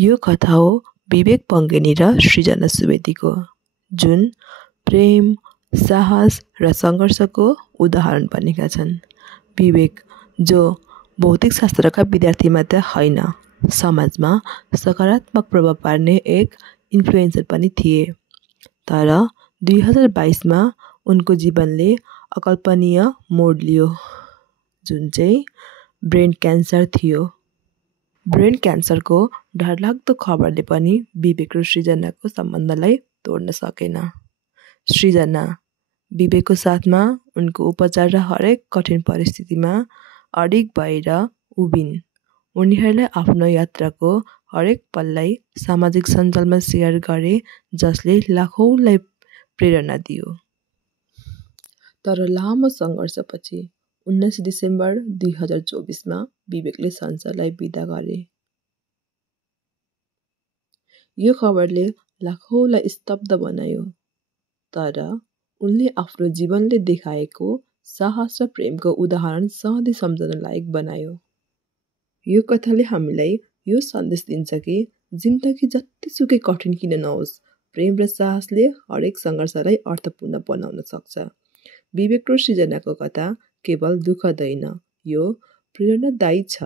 यो कथा हो विवेक पङ्गेनी र सृजना सुवेदीको, जुन प्रेम, साहस र सङ्घर्षको उदाहरण बनेका छन्। विवेक, जो भौतिक शास्त्रका विद्यार्थी मात्र होइन, समाजमा सकारात्मक प्रभाव पार्ने एक इन्फ्लुएन्सर पनि थिए। तर 2022मा उनको जीवनले अकल्पनीय मोड लियो, जुन चाहिँ ब्रेन क्यान्सर थियो। ब्रेन क्यान्सरको डरलाग्दो खबरले पनि विवेक र सृजनाको सम्बन्धलाई तोड्न सकेन। सृजना विवेकको साथमा उनको उपचार र हरेक कठिन परिस्थितिमा अडिग भएर उभिन्। उनीहरूले आफ्नो यात्राको हरेक पललाई सामाजिक सञ्जालमा सेयर गरे, जसले लाखौँलाई प्रेरणा दियो। तर लामो सङ्घर्षपछि 19 डिसेम्बर 2024मा विवेकले संसारलाई बिदा गरे। यो खबरले लाखौँलाई स्तब्ध बनायो, तर उनले आफ्नो जीवनले देखाएको साहस र प्रेमको उदाहरण सधैँ सम्झन लायक बनायो। यो कथाले हामीलाई यो सन्देश दिन्छ कि जिन्दगी जतिसुकै कठिन किन नहोस्, प्रेम र साहसले हरेक सङ्घर्षलाई अर्थपूर्ण बनाउन सक्छ। विवेक र सृजनाको कथा केवल दुःखद होइन, यो प्रेरणादायी छ।